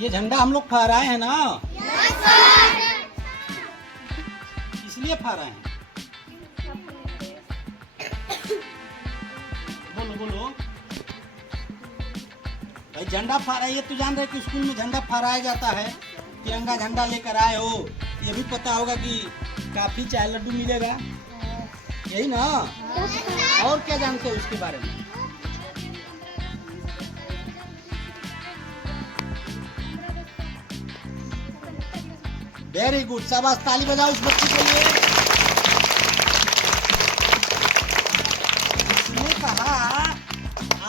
ये झंडा हम लोग फहराए हैं ना? इसलिए फहराए हैं। बोलो बोलो भाई, झंडा फहराए। ये तो जान रहे कि स्कूल में झंडा फहराया जाता है। तिरंगा झंडा लेकर आए हो, ये भी पता होगा कि काफी चाय लड्डू मिलेगा, यही ना? और क्या जानते हो इसके बारे में? वेरी गुड, शाबाश, ताली बजाओ उस बच्चे के लिए। इसने कहा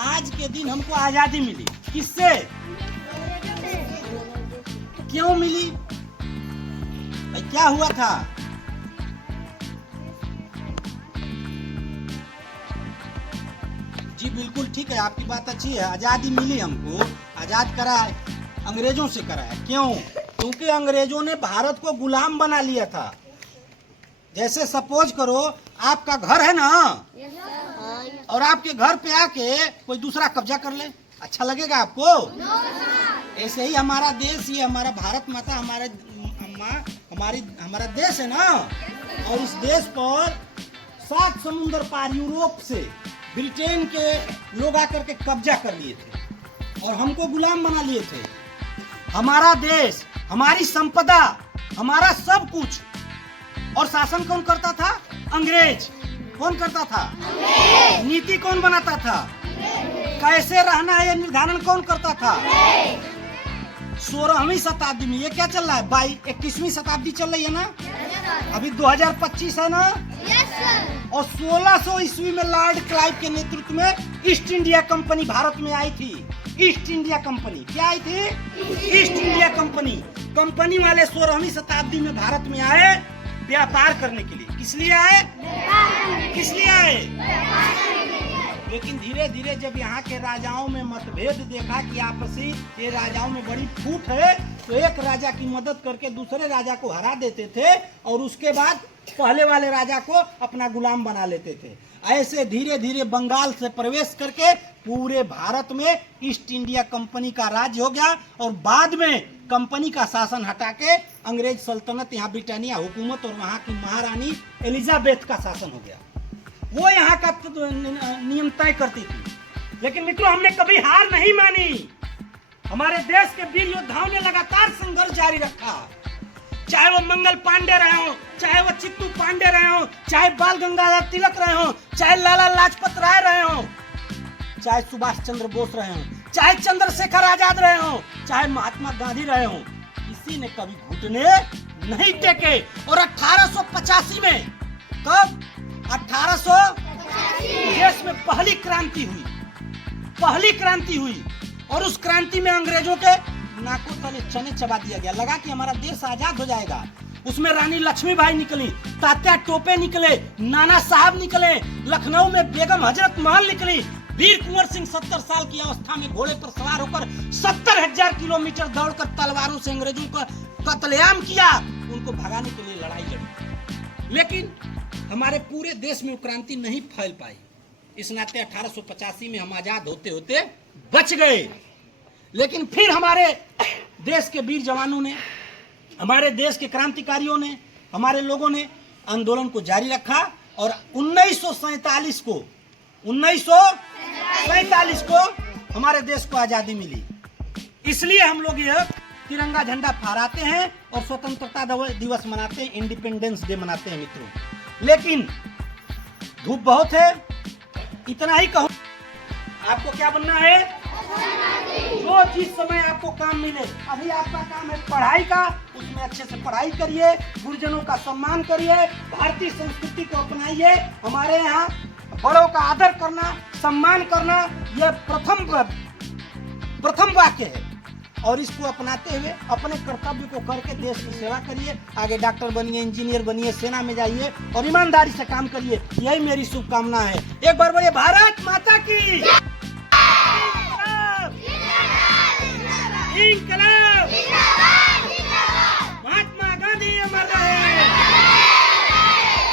आज के दिन हमको आजादी मिली। किससे? क्यों मिली भाई? क्या हुआ था? जी बिल्कुल ठीक है, आपकी बात अच्छी है। आजादी मिली हमको, आजाद करा अंग्रेजों से करा है। क्यों? क्योंकि अंग्रेजों ने भारत को गुलाम बना लिया था। जैसे सपोज करो आपका घर है ना, और आपके घर पे आके कोई दूसरा कब्जा कर ले, अच्छा लगेगा आपको? ऐसे ही हमारा देश, ये हमारा भारत माता, हमारा देश है ना, और इस देश पर 7 समुंदर पार यूरोप से ब्रिटेन के लोग आकर के कब्जा कर लिए थे और हमको गुलाम बना लिए थे। हमारा देश, हमारी संपदा, हमारा सब कुछ, और शासन कौन करता था? अंग्रेज। कौन करता था? नीति कौन बनाता था? कैसे रहना है ये निर्धारण कौन करता था? 16वीं शताब्दी में। ये क्या चल रहा है? 21वीं शताब्दी चल रही है ना? अभी 2025 है ना? और 1600 ईस्वी में लॉर्ड क्लाइव के नेतृत्व में ईस्ट इंडिया कंपनी भारत में आई थी। ईस्ट इंडिया कंपनी क्या आई थी? East India company. कंपनी वाले 16वीं शताब्दी में भारत में आए व्यापार करने के लिए। किस लिए आए? किस लिए आए? लेकिन धीरे धीरे जब यहाँ के राजाओं में मतभेद देखा कि आपसी ये राजाओं में बड़ी फूट है, तो एक राजा की मदद करके दूसरे राजा को हरा देते थे और उसके बाद पहले वाले राजा को अपना गुलाम बना लेते थे। ऐसे धीरे धीरे बंगाल से प्रवेश करके पूरे भारत में ईस्ट इंडिया कंपनी का राज हो गया और बाद में कंपनी का शासन हटा के अंग्रेज सल्तनत, यहाँ ब्रिटानिया हुकूमत और वहाँ की महारानी एलिजाबेथ का शासन हो गया। वो यहाँ का नियम तय करती थी। लेकिन मित्रों, हमने कभी हार नहीं मानी। हमारे देश के वीर योद्धाओं ने लगातार संघर्ष जारी रखा। चाहे वो मंगल पांडे रहे हो, चाहे वो चित्तू पांडे रहे हो, चाहे बाल गंगाधर तिलक रहे हो, चाहे लाला लाजपत राय रहे हो, चाहे सुभाष चंद्र बोस रहे हो, चाहे चंद्रशेखर आजाद रहे हो, चाहे महात्मा गांधी रहे हो, किसी ने कभी घुटने नहीं टेके। और 1885 में, कब? 1885 देश में पहली क्रांति हुई। पहली क्रांति हुई और उस क्रांति में अंग्रेजों के नाकों तले चने चबा दिया गया। लगा कि हमारा देश आजाद हो जाएगा। उसमें रानी लक्ष्मीबाई निकली, तात्या टोपे निकले, नाना साहब निकले, लखनऊ में बेगम हजरत महल निकली, वीर कुंवर सिंह 70 साल की अवस्था में घोड़े पर सवार होकर 70,000 किलोमीटर दौड़कर तलवारों से अंग्रेजों का कत्लेआम किया, उनको भगाने के लिए लड़ाई लड़ी। लेकिन हमारे पूरे देश में क्रांति नहीं फैल पाई। इस नाते 1885 में हम आजाद होते होते बच गए। लेकिन फिर हमारे देश के वीर जवानों ने, हमारे देश के क्रांतिकारियों ने, हमारे लोगों ने आंदोलन को जारी रखा और 1947 को हमारे देश को आजादी मिली। इसलिए हम लोग यह तिरंगा झंडा फहराते हैं और स्वतंत्रता दिवस मनाते हैं, इंडिपेंडेंस डे मनाते हैं मित्रों। लेकिन धूप बहुत है, इतना ही कहूँ, आपको क्या बनना है? जो जिस समय आपको काम मिले। अभी आपका काम है पढ़ाई का, उसमें अच्छे से पढ़ाई करिए, गुरुजनों का सम्मान करिए, भारतीय संस्कृति को अपनाइए। हमारे यहाँ बड़ों का आदर करना, सम्मान करना, यह प्रथम वाक्य है और इसको अपनाते हुए अपने कर्तव्य को करके देश की सेवा करिए। आगे डॉक्टर बनिए, इंजीनियर बनिए, सेना में जाइए और ईमानदारी से काम करिए। यही मेरी शुभकामना है। एक बार बोलिए भारत माता की इंकलाब। महात्मा गांधी अमर रहे,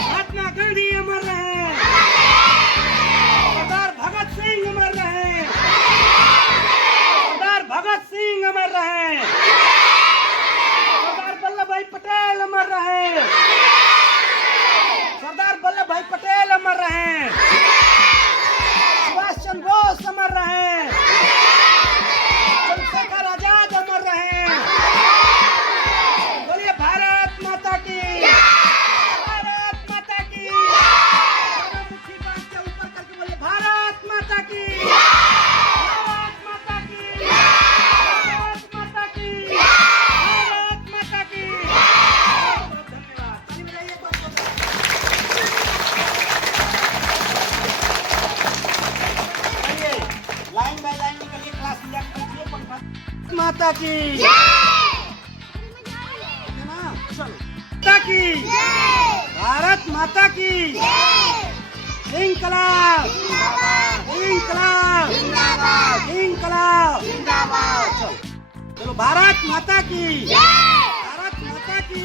महात्मा गांधी अमर रहे, सरदार भगत सिंह अमर रहे, सरदार भगत सिंह अमर रहे। पटेल अमर रहे। सरदार वल्लभ भाई पटेल अमर रहे। सुभाष चंद्र बोस अमर रहे। चंद्रशेखर आजाद अमर रहे। बोलिए भारत माता की, भारत माता की। मुट्ठी बांध के ऊपर करके बोलिए भारत माता की, भारत माता की, भारत माता की, भारत माता की। बहुत धन्यवाद। ताली बजाइए बहुत। चलिए लाइन बाय लाइन निकलिए, क्लास लिया कीजिए। माता की ना, चलो माता की, भारत माता की, इंकलाब, इंकलाब, इंकलाब, चलो भारत माता की, भारत माता की।